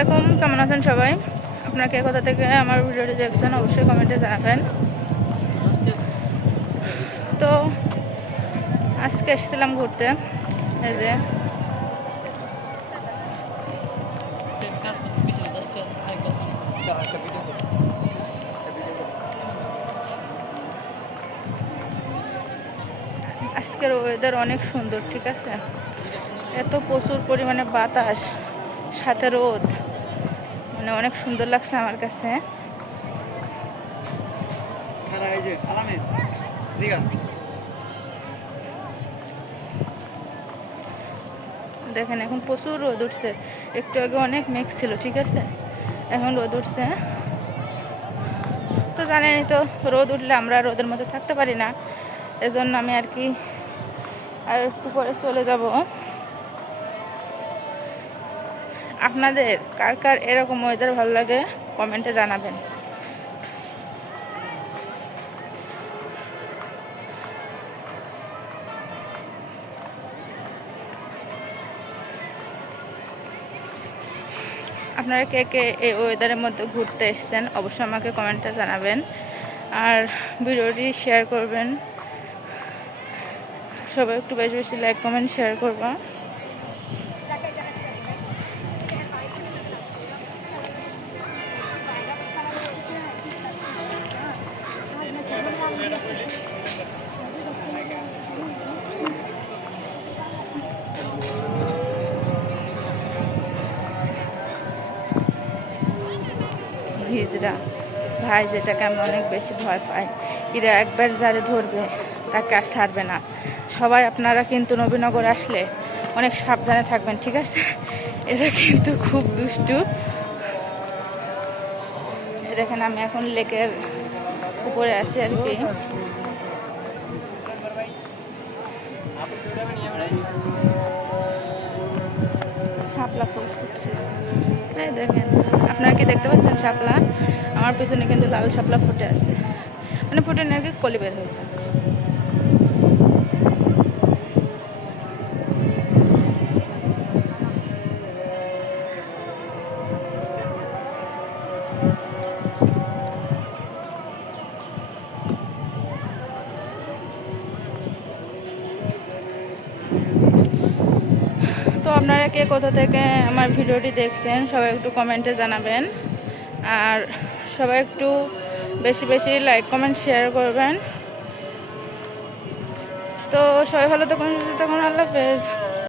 আলাইকুম, কেমন আছেন সবাই? আপনারা কে কোথা থেকে আমার ভিডিওটি দেখছেন অবশ্যই কমেন্টে জানাবেন। তো আজকে এসেছিলাম ঘুরতে। এই যে আজকের ওয়েদার অনেক সুন্দর, ঠিক আছে? এত প্রচুর পরিমাণে বাতাস, সাথে রোদ, মানে অনেক সুন্দর লাগছে আমার কাছে। দেখেন এখন প্রচুর রোদ উঠছে, একটু আগে অনেক মেঘ ছিল, ঠিক আছে? এখন রোদ উঠছে। তো জানেনই তো, রোদ উঠলে আমরা রোদের মধ্যে থাকতে পারি না, এজন্য আমি আর কি আর একটু পরে চলে যাব। আপনাদের কার কার এরকম ওয়েদার ভালো লাগে কমেন্টে জানাবেন। আপনারা কে কে এই ওয়েদারের মধ্যে ঘুরতে এসেছেন অবশ্যই আমাকে কমেন্টে জানাবেন, আর ভিডিওটি শেয়ার করবেন। সবাই একটু বেশি বেশি লাইক কমেন্ট শেয়ার করবা। হিজড়া ভাই, যেটাকে আমি অনেক বেশি ভয় পাই, এরা একবার যারে ধরবে তাকে আর ছাড়বে না। সবাই আপনারা কিন্তু নবীনগর আসলে অনেক সাবধানে থাকবেন, ঠিক আছে? এরা কিন্তু খুব দুষ্টু। দেখেন আমি এখন লেকের উপরে আছি আর কি। শাপলা ফুল ফুটছে, এই দেখেন। আপনারা কি দেখতে পাচ্ছেন শাপলা? আমার পিছনে কিন্তু লাল শাপলা ফুটে আছে, মানে ফুটে নিয়ে আর কি কলি বের হয়েছে। তো আপনারা কে কোথা থেকে আমার ভিডিওটি দেখছেন সবাই একটু কমেন্টে জানাবেন, আর সবাই একটু বেশি বেশি লাইক কমেন্ট শেয়ার করবেন। তো সবাই ভালো থাকুন, সুস্থ থাকুন, আল্লাহ হাফেজ।